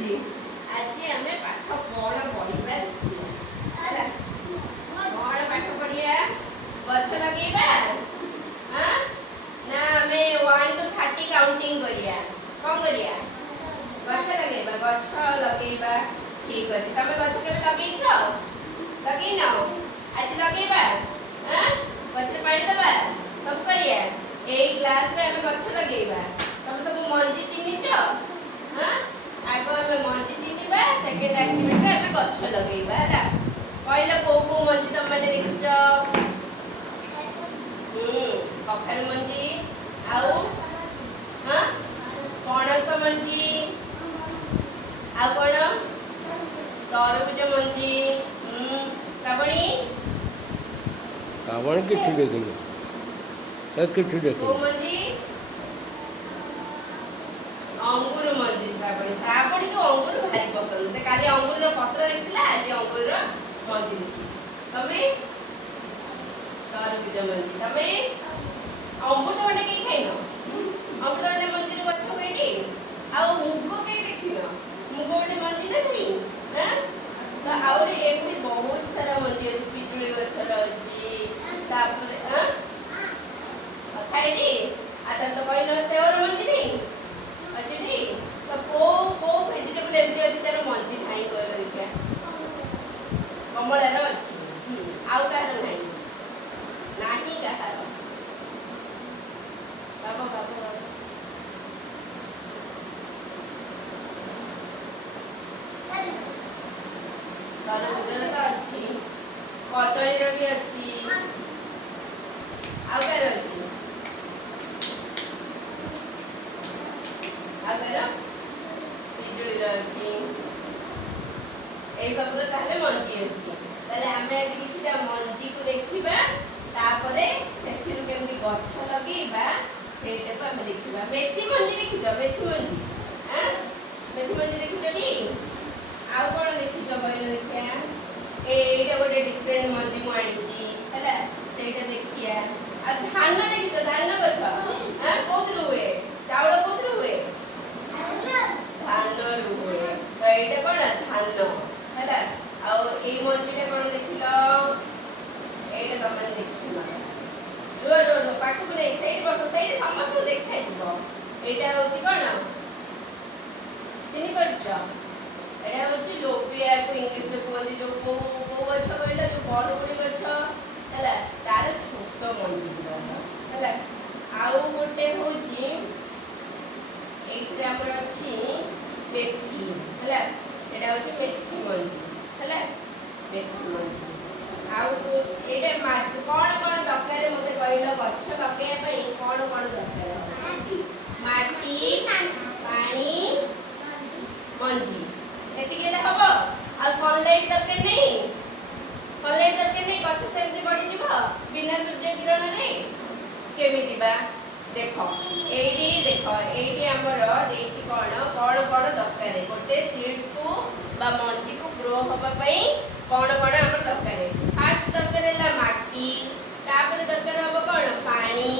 ଅଛି ଆଜି ଆମେ ପାଠ କଣ ପଢିବା ହେଲା କଣ ପାଠ ପଢିବା ଗଛ ଲଗେଇବା ହାଁ ନା ଆମେ 1 to 30 କାଉଣ୍ଟିଂ କରିବା କଣ କରିବା ଗଛ ଲଗେଇବା ଠିକ ଅଛି ତମେ ଗଛ କେବେ ଲଗେଇଛ ଲଗେଇନ ଆଜି ଲଗେଇବା ହାଁ ଗଛରେ ପାଣି ଦେବା ସବୁ କରିବା ଏଇ ଗ୍ଲାସ ରେ ଆମେ ଗଛ ଲଗେଇବା ତମେ ସବୁ ମଞ୍ଜି ଚିହ୍ନିଛ हां आगो हम मंजी चिन्हिबा सेकंड एक्टिविटी रे हम गछ लगेबा हला कहले को मंजी तुम माने देखिछ कखारु मंजी आउ हां पणस मंजी आ कोन तरबूज मंजी श्रावणी किठी देखियो को मंजी अंगूर मंजी श्रावणी को अंगूर भारी पसंद से काली अंगूर रो पत्र देखिला आज अंगूर रो मंजी देखि तमे तरबूज मंजी तमे अंगूर तो बने के खाइनो अंगूर बने मंजी रो गछ वेडी आ मुगो के देखिनो मुगो बने मंजी ना नहीं हां तो आउरी एमती बहुत सारा मंजी अछि पिजुली गछ रो अछि तापर हां खाइडी आता तो कहलो सेवर मंजी नहीं अच्छी नहीं तो को वेजिटेबल एमती अछि तार मंजी खाई कहलो देखिया कमला रो अछि आउ काहर नहीं नाही काहर बाबा तरबूज तो अछि कदली रो भी अछि आउ काहर अछि अगर पिजुली रची ए सब रो ताले मंजी अछि ताले हमें आज किछटा मंजी को देखिबा तापरे सेथिरु केमदी गछ लगेबा सेटा को हम देखिबा मेथी मंजी देखिजो मेथी मंजी हां मेथी मंजी देखिजो नी आउ कोन देखिजो कहले देखिया एटा गोटे डिफरेंट मंजी मु आइची हैला सेटा देखिया आ धान देखिजो धान गछ हां कोदरु हुए चावल कोदरु हुए धान रुए तो एटा कोन धान हैला आ ए मंजीटा कोन देखिलो एटा तमन देखिलो रो पाकु नै सेही बस सेही समस्त देखाइ दिबो एटा होची कोन चिनी परछ एटा होची लोबिया को इंग्लिश में कहंदी जो को गछ कहला जो बरगुडी गछ हैला तार छोट मंजी हैला आउ गोटे होची एथरे हमर अछि मेथी हैला एटा होची मेथी मंजी हैला मेथी मंजी आउ एटा माटी कोन कोन दरकार मते कहइला गछ लगे पई कोन कोन दरकार माटी पानी मंजी एति गेले हबो आ सनलाइट दरकार नहीं गछ सेमती बढ़ी जिवो बिना सूर्य किरण रे केमिति बा देखो एडी हमर देछि कोन दरकार गोटे सीड्स को बा मंजी को ग्रो होबा पई कोन हमर दरकार फर्स्ट दरकार हैला माटी तापर दरकार हबो कोन पानी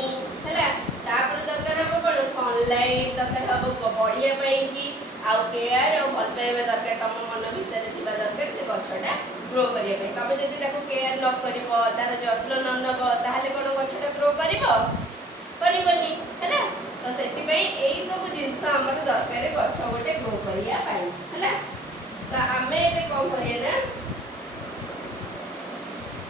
हैला तापर दरकार हबो कोन सनलाइट दरकार हबो बढ़िया पई की आउ केयर और भल पाइबा दरकार तम मन भीतर थिबा दरकार से गछटा ग्रो करिया पई तमे जदी ताको केयर न करिवो तार जत्न न नबो ताहाले कोन गछटा ग्रो करिवो करिवनी हैला तो सेति पई एई सब जिंस हमर दरकार गछ गोटे